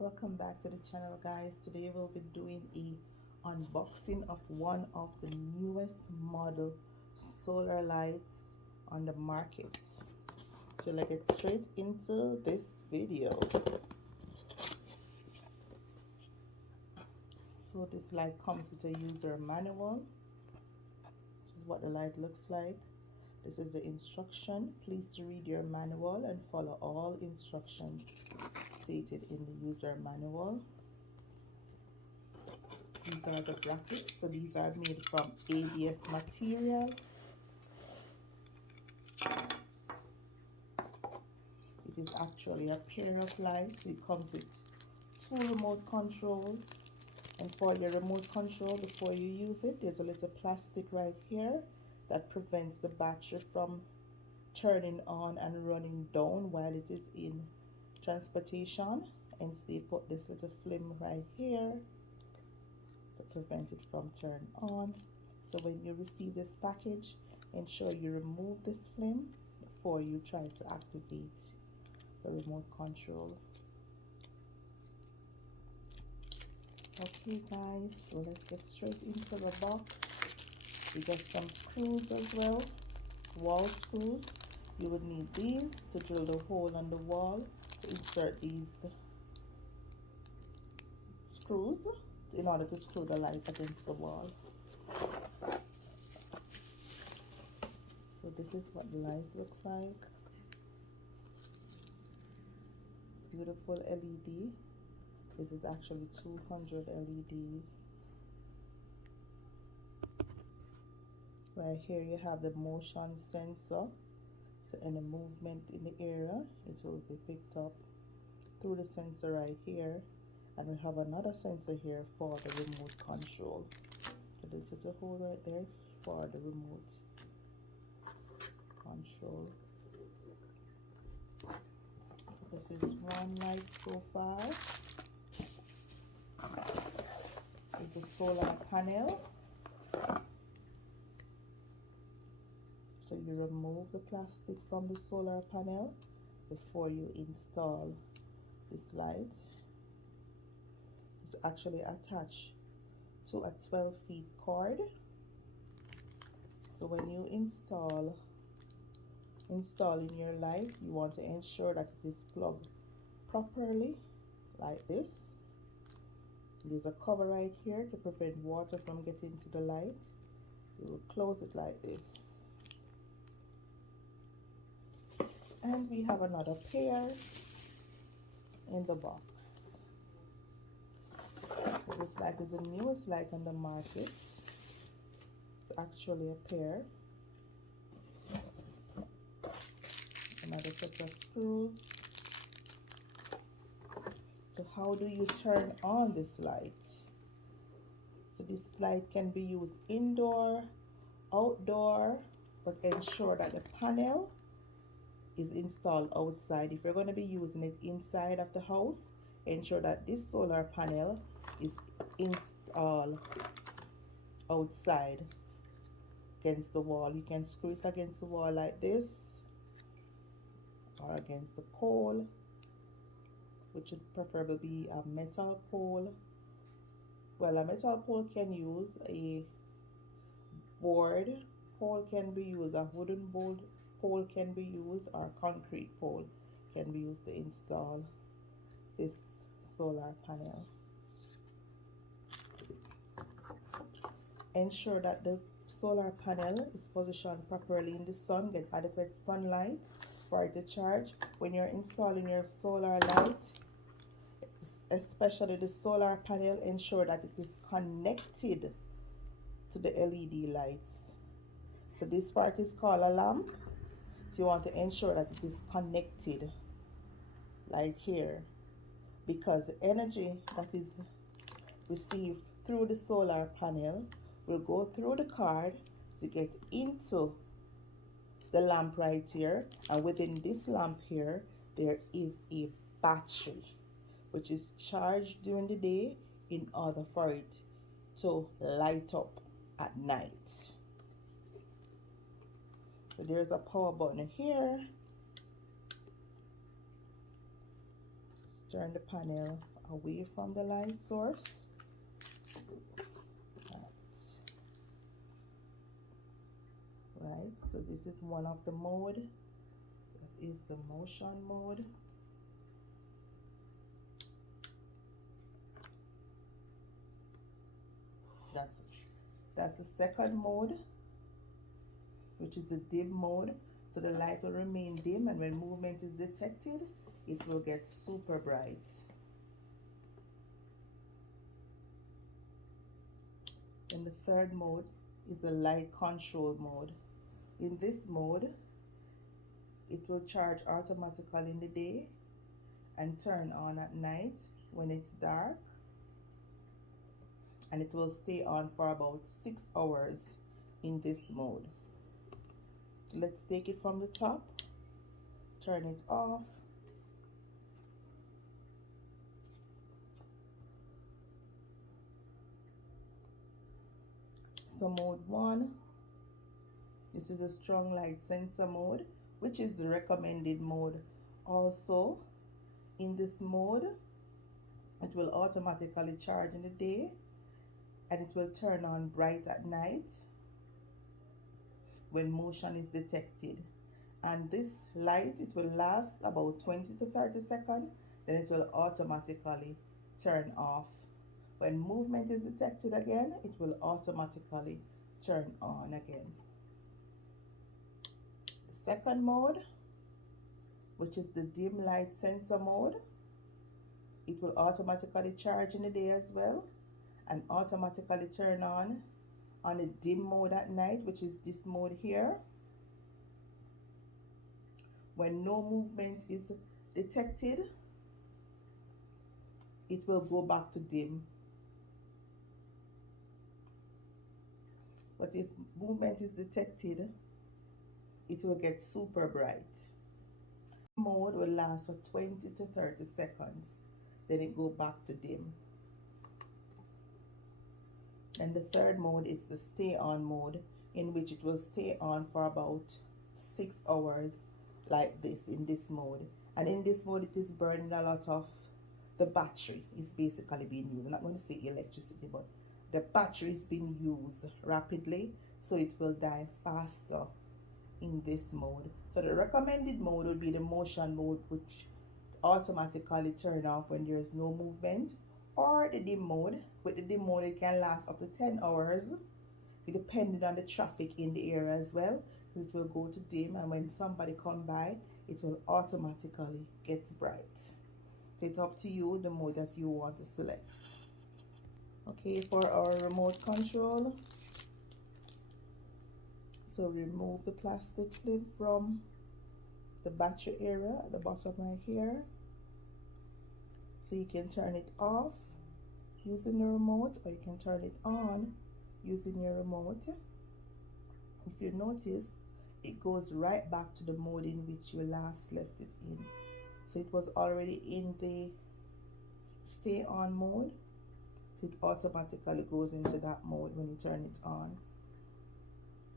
Welcome back to the channel, guys. Today we'll be doing a unboxing of one of the newest model solar lights on the market. So let's get straight into this video. So this light comes with a user manual. This is what the light looks like. This is the instruction. Please to read your manual and follow all instructions stated in the user manual. These are the brackets. So these are made from ABS material. It is actually a pair of lights. It comes with two remote controls. And for your remote control, before you use it, there's a little plastic right here that prevents the battery from turning on and running down while it is in transportation. And so they put this little film right here to prevent it from turning on. So when you receive this package, ensure you remove this film before you try to activate the remote control. Okay guys, so let's get straight into the box. We got some screws as well, wall screws. You would need these to drill the hole on the wall to insert these screws in order to screw the light against the wall. So this is what the lights look like. Beautiful LED. This is actually 200 LEDs. Right here you have the motion sensor. So any movement in the area, it will be picked up through the sensor right here. And we have another sensor here for the remote control. So this is a hole right there for the remote control. This is one light so far. This is the solar panel. So you remove the plastic from the solar panel before you install this light. It's actually attached to a 12-feet cord. So when you installing your light, you want to ensure that it is plugged properly like this. There's a cover right here to prevent water from getting to the light. You will close it like this. And we have another pair in the box. This light is the newest light on the market. It's actually a pair. Another set of screws. So how do you turn on this light? So this light can be used indoor, outdoor, but ensure that the panel is installed outside. If you're going to be using it inside of the house, ensure that this solar panel is installed outside against the wall. You can screw it against the wall like this or against the pole, which should preferably be a metal pole. Well, a metal pole can use, a board pole can be used, a wooden board pole can be used, or a concrete pole can be used to install this solar panel. Ensure that the solar panel is positioned properly in the sun, get adequate sunlight for it to charge. When you're installing your solar light, especially the solar panel, ensure that it is connected to the LED lights. So this part is called a lamp. So you want to ensure that it is connected like here, because the energy that is received through the solar panel will go through the card to get into the lamp right here, and within this lamp here there is a battery which is charged during the day in order for it to light up at night. So there's a power button here. turn the panel away from the light source. Right, so this is one of the mode. That is the motion mode. That's the second mode, which is the dim mode. So the light will remain dim, and when movement is detected, it will get super bright. And the third mode is the light control mode. In this mode, it will charge automatically in the day and turn on at night when it's dark, and it will stay on for about 6 hours in this mode. Let's take it from the top, turn it off. So mode 1, this is a strong light sensor mode, which is the recommended mode. Also, in this mode, it will automatically charge in the day and it will turn on bright at night when motion is detected. And this light, it will last about 20 to 30 seconds, then it will automatically turn off. When movement is detected again, it will automatically turn on again. The second mode, which is the dim light sensor mode, it will automatically charge in the day as well and automatically turn on a dim mode at night, which is this mode here. When no movement is detected, it will go back to dim. But if movement is detected, it will get super bright. Mode will last for 20 to 30 seconds, then it go back to dim. And the third mode is the stay on mode, in which it will stay on for about 6 hours like this in this mode. And in this mode, it is burning a lot of the battery is basically being used. I'm not going to say electricity, but the battery is being used rapidly, so it will die faster in this mode. So the recommended mode would be the motion mode, which automatically turn off when there is no movement, or the dim mode. With the dim mode, it can last up to 10 hours, depending on the traffic in the area as well, because it will go to dim, and when somebody come by, it will automatically get bright. So it's up to you the mode that you want to select. Okay, for our remote control, so remove the plastic clip from the battery area at the bottom right here, so you can turn it off using the remote, or you can turn it on using your remote. If you notice, it goes right back to the mode in which you last left it in. So it was already in the stay on mode, so it automatically goes into that mode when you turn it on.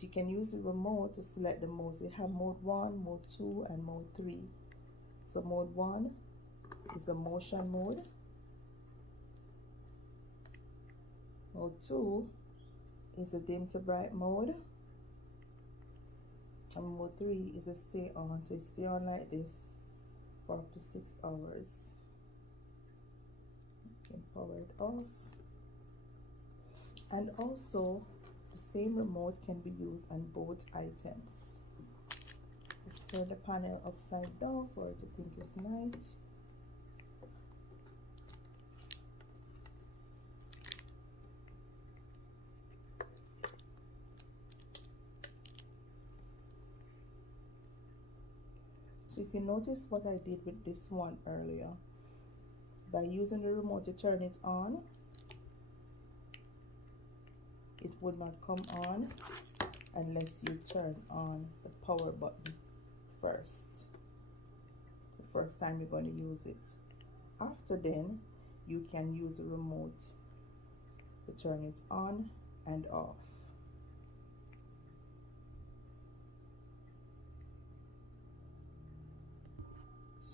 You can use the remote to select the modes. You have mode 1, mode 2, and mode 3. So mode 1 is the motion mode. Mode 2 is the dim to bright mode. And mode 3 is a stay on. So it stay on like this for up to 6 hours. You can power it off. And also, the same remote can be used on both items. Let's turn the panel upside down for it to think it's night. So if you notice what I did with this one earlier, by using the remote to turn it on, it would not come on unless you turn on the power button first, the first time you're going to use it. After then, you can use the remote to turn it on and off.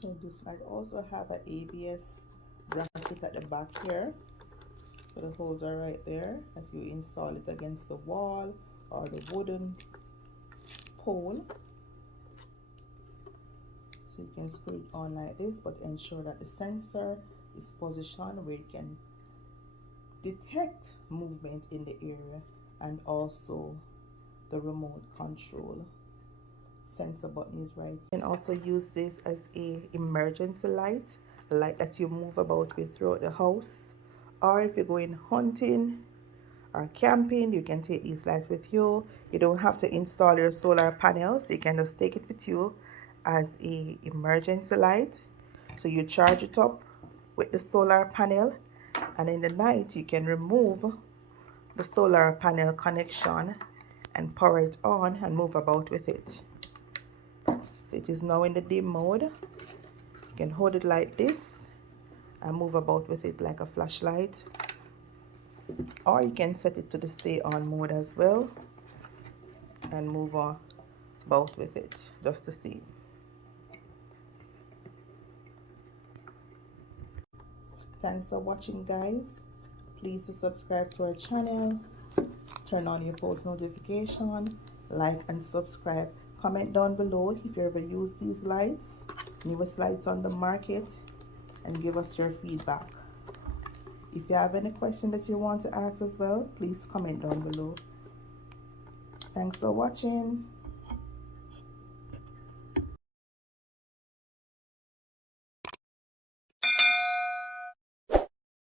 So this might also have an ABS bracket at the back here. So the holes are right there as you install it against the wall or the wooden pole. So you can screw it on like this, but ensure that the sensor is positioned where it can detect movement in the area, and also the remote control sensor button is right. You can also use this as a emergency light, a light that you move about with throughout the house, or if you're going hunting or camping, you can take these lights with you. You don't have to install your solar panels, you can just take it with you as a emergency light. So you charge it up with the solar panel, and in the night you can remove the solar panel connection and power it on and move about with it. So it is now in the dim mode. You can hold it like this and move about with it like a flashlight, or you can set it to the stay on mode as well and move on about with it just to see. Thanks for watching, guys. Please to subscribe to our channel, turn on your post notification, like and subscribe. Comment down below if you ever use these lights, newest lights on the market, and give us your feedback. If you have any question that you want to ask as well, please comment down below. Thanks for watching.